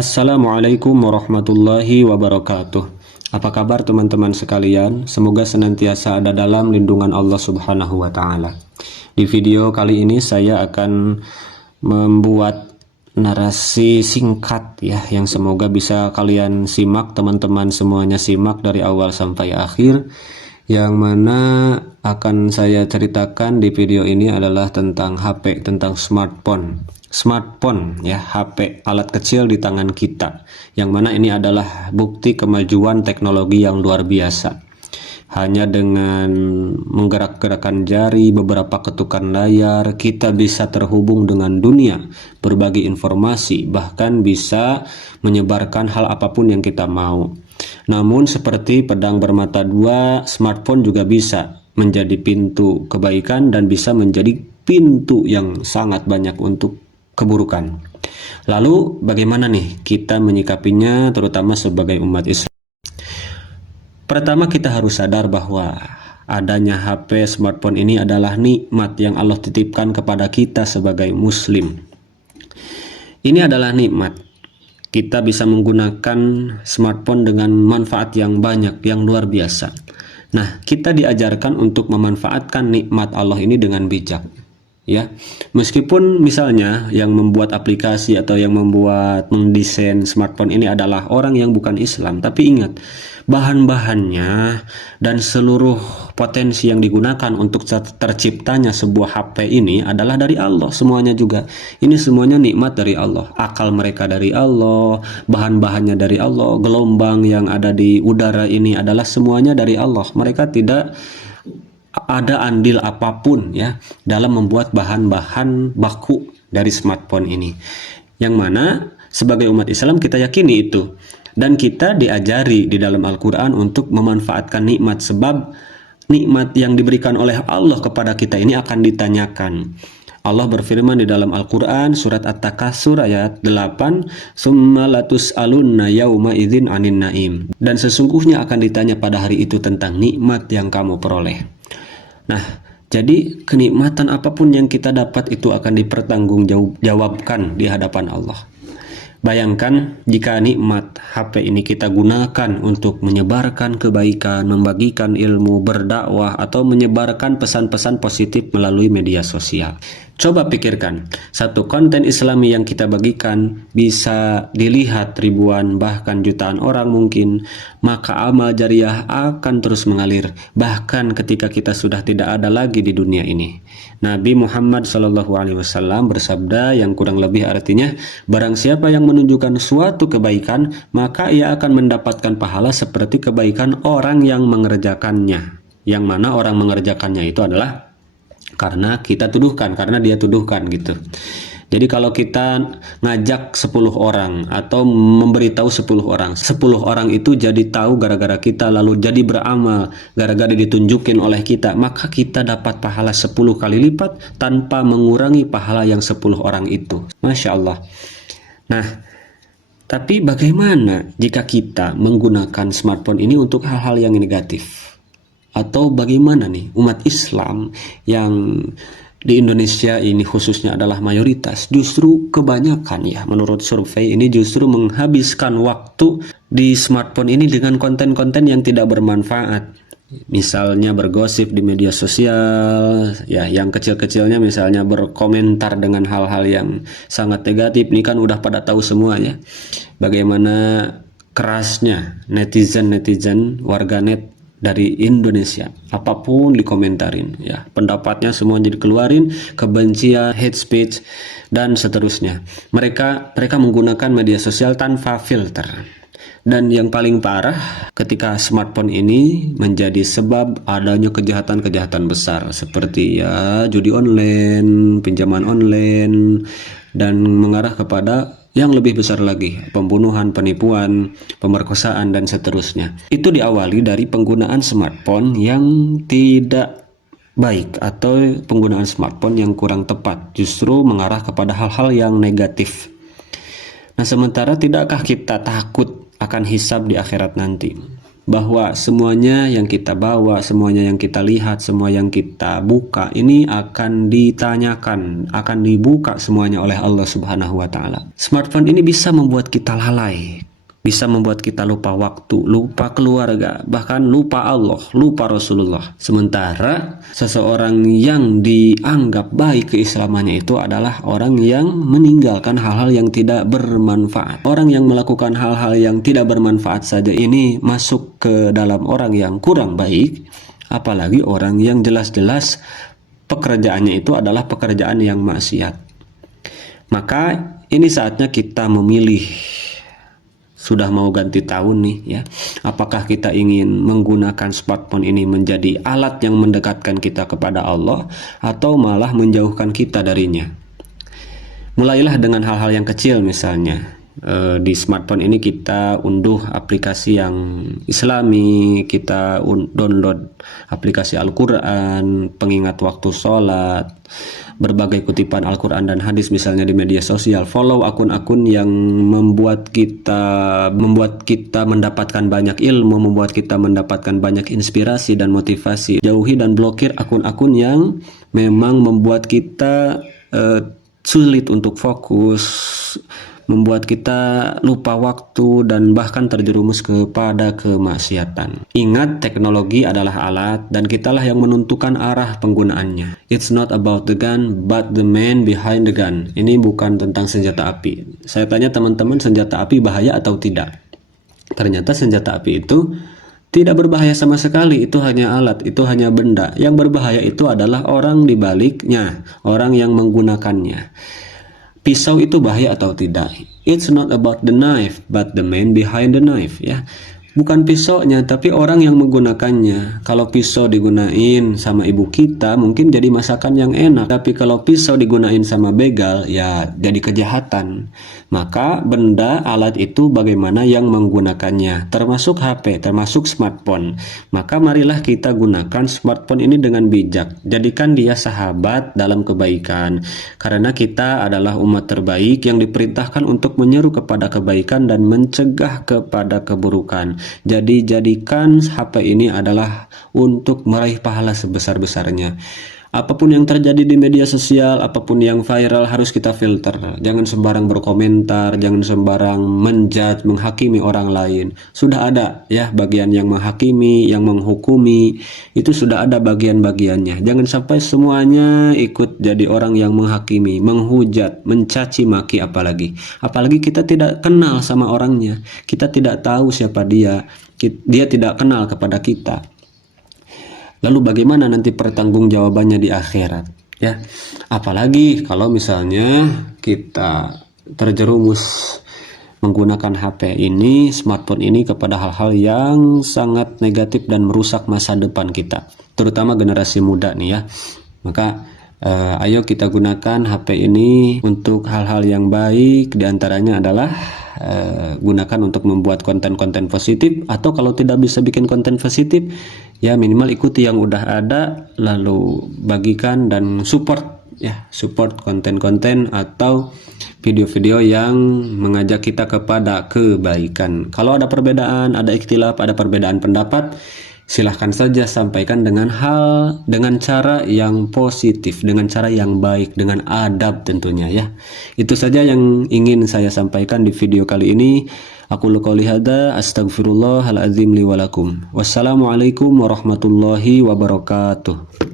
Assalamualaikum warahmatullahi wabarakatuh. Apa kabar teman-teman sekalian? Semoga senantiasa ada dalam lindungan Allah Subhanahu wa taala. Di video kali ini saya akan membuat narasi singkat ya, yang semoga bisa kalian simak, teman-teman semuanya simak dari awal sampai akhir. Yang mana akan saya ceritakan di video ini adalah tentang HP, tentang smartphone ya, HP, alat kecil di tangan kita, yang mana ini adalah bukti kemajuan teknologi yang luar biasa. Hanya dengan menggerak-gerakkan jari, beberapa ketukan layar, kita bisa terhubung dengan dunia, berbagi informasi, bahkan bisa menyebarkan hal apapun yang kita mau. Namun seperti pedang bermata dua, smartphone juga bisa menjadi pintu kebaikan dan bisa menjadi pintu yang sangat banyak untuk keburukan. Lalu bagaimana nih kita menyikapinya, terutama sebagai umat Islam? Pertama, kita harus sadar bahwa adanya HP, smartphone ini adalah nikmat yang Allah titipkan kepada kita sebagai muslim. Ini adalah nikmat. Kita bisa menggunakan smartphone dengan manfaat yang banyak, yang luar biasa. Nah, kita diajarkan untuk memanfaatkan nikmat Allah ini dengan bijak. Ya, meskipun misalnya yang membuat aplikasi atau yang mendesain smartphone ini adalah orang yang bukan Islam, tapi ingat, bahan-bahannya dan seluruh potensi yang digunakan untuk terciptanya sebuah HP ini adalah dari Allah semuanya juga. Ini semuanya nikmat dari Allah. Akal mereka dari Allah, bahan-bahannya dari Allah, gelombang yang ada di udara ini adalah semuanya dari Allah. Mereka tidak ada andil apapun ya dalam membuat bahan-bahan baku dari smartphone ini, yang mana sebagai umat Islam kita yakini itu, dan kita diajari di dalam Al-Quran untuk memanfaatkan nikmat, sebab nikmat yang diberikan oleh Allah kepada kita ini akan ditanyakan. Allah berfirman di dalam Al-Quran surat At-Takasur ayat 8, "Summa latus'alunna yauma idzin 'anin na'im." Dan sesungguhnya akan ditanya pada hari itu tentang nikmat yang kamu peroleh. Nah, jadi kenikmatan apapun yang kita dapat itu akan dipertanggungjawabkan di hadapan Allah. Bayangkan jika nikmat HP ini kita gunakan untuk menyebarkan kebaikan, membagikan ilmu, berdakwah, atau menyebarkan pesan-pesan positif melalui media sosial. Coba pikirkan, satu konten Islami yang kita bagikan bisa dilihat ribuan bahkan jutaan orang mungkin, maka amal jariah akan terus mengalir bahkan ketika kita sudah tidak ada lagi di dunia ini. Nabi Muhammad SAW bersabda yang kurang lebih artinya, barang siapa yang menunjukkan suatu kebaikan, maka ia akan mendapatkan pahala seperti kebaikan orang yang mengerjakannya. Yang mana orang mengerjakannya itu adalah karena kita tuduhkan, karena dia tuduhkan gitu. Jadi kalau kita ngajak 10 orang atau memberitahu 10 orang, 10 orang itu jadi tahu gara-gara kita, lalu jadi beramal gara-gara ditunjukin oleh kita, maka kita dapat pahala 10 kali lipat tanpa mengurangi pahala yang 10 orang itu. Masya Allah. Nah, tapi bagaimana jika kita menggunakan smartphone ini untuk hal-hal yang negatif? Atau bagaimana nih umat Islam yang di Indonesia ini khususnya adalah mayoritas, justru kebanyakan ya menurut survei ini justru menghabiskan waktu di smartphone ini dengan konten-konten yang tidak bermanfaat. Misalnya bergosip di media sosial ya, yang kecil-kecilnya misalnya berkomentar dengan hal-hal yang sangat negatif. Ini kan udah pada tahu semua ya bagaimana kerasnya netizen warganet dari Indonesia, apapun dikomentarin ya, pendapatnya semua jadi keluarin, kebencian, hate speech, dan seterusnya. Mereka menggunakan media sosial tanpa filter. Dan yang paling parah, ketika smartphone ini menjadi sebab adanya kejahatan-kejahatan besar seperti ya judi online, pinjaman online, dan mengarah kepada yang lebih besar lagi, pembunuhan, penipuan, pemerkosaan, dan seterusnya. Itu diawali dari penggunaan smartphone yang tidak baik atau penggunaan smartphone yang kurang tepat, justru mengarah kepada hal-hal yang negatif. Nah, sementara tidakkah kita takut akan hisab di akhirat nanti? bahwa semuanya yang kita bawa, semuanya yang kita lihat, semua yang kita buka ini akan ditanyakan, akan dibuka semuanya oleh Allah Subhanahu wa taala. Smartphone ini bisa membuat kita lalai, bisa membuat kita lupa waktu, lupa keluarga, bahkan lupa Allah, lupa Rasulullah. Sementara seseorang yang dianggap baik keislamannya itu adalah orang yang meninggalkan hal-hal yang tidak bermanfaat. Orang yang melakukan hal-hal yang tidak bermanfaat saja ini masuk ke dalam orang yang kurang baik, apalagi orang yang jelas-jelas pekerjaannya itu adalah pekerjaan yang maksiat. Maka ini saatnya kita memilih. Sudah mau ganti tahun nih ya. Apakah kita ingin menggunakan smartphone ini menjadi alat yang mendekatkan kita kepada Allah atau malah menjauhkan kita darinya? Mulailah dengan hal-hal yang kecil, misalnya di smartphone ini kita unduh aplikasi yang Islami, kita download aplikasi Al-Quran, pengingat waktu sholat, berbagai kutipan Al-Quran dan hadis misalnya di media sosial. Follow akun-akun yang membuat kita mendapatkan banyak ilmu, membuat kita mendapatkan banyak inspirasi dan motivasi. Jauhi dan blokir akun-akun yang memang membuat kita sulit untuk fokus, membuat kita lupa waktu dan bahkan terjerumus kepada kemaksiatan. Ingat, teknologi adalah alat dan kitalah yang menentukan arah penggunaannya. It's not about the gun, but the man behind the gun. Ini bukan tentang senjata api. Saya tanya teman-teman, senjata api bahaya atau tidak? Ternyata senjata api itu tidak berbahaya sama sekali. Itu hanya alat, itu hanya benda. Yang berbahaya itu adalah orang di baliknya, orang yang menggunakannya. Pisau itu bahaya atau tidak? It's not about the knife, but the man behind the knife, ya. Bukan pisaunya, tapi orang yang menggunakannya. Kalau pisau digunain sama ibu kita, mungkin jadi masakan yang enak. Tapi kalau pisau digunain sama begal, ya jadi kejahatan. Maka benda, alat itu bagaimana yang menggunakannya, termasuk HP, termasuk smartphone. Maka marilah kita gunakan smartphone ini dengan bijak. Jadikan dia sahabat dalam kebaikan. Karena kita adalah umat terbaik yang diperintahkan untuk menyeru kepada kebaikan dan mencegah kepada keburukan. Jadi jadikan HP ini adalah untuk meraih pahala sebesar-besarnya. Apapun yang terjadi di media sosial, apapun yang viral harus kita filter. Jangan sembarang berkomentar, jangan sembarang menjudge, menghakimi orang lain. Sudah ada ya bagian yang menghakimi, yang menghukumi. Itu sudah ada bagian-bagiannya. Jangan sampai semuanya ikut jadi orang yang menghakimi, menghujat, mencaci maki apalagi. Apalagi kita tidak kenal sama orangnya. Kita tidak tahu siapa dia. Dia tidak kenal kepada kita. Lalu bagaimana nanti pertanggungjawabannya di akhirat, ya? Apalagi kalau misalnya kita terjerumus menggunakan HP ini, smartphone ini kepada hal-hal yang sangat negatif dan merusak masa depan kita, terutama generasi muda nih ya. Maka ayo kita gunakan HP ini untuk hal-hal yang baik. Diantaranya adalah gunakan untuk membuat konten-konten positif, atau kalau tidak bisa bikin konten positif ya minimal ikuti yang udah ada, lalu bagikan dan support konten-konten atau video-video yang mengajak kita kepada kebaikan. Kalau ada perbedaan, ada ikhtilaf, ada perbedaan pendapat, silahkan saja sampaikan dengan cara yang positif, dengan cara yang baik, dengan adab tentunya ya. Itu saja yang ingin saya sampaikan di video kali ini. Aku qouli hadza, astagfirullahalazim li wa lakum. Wassalamualaikum warahmatullahi wabarakatuh.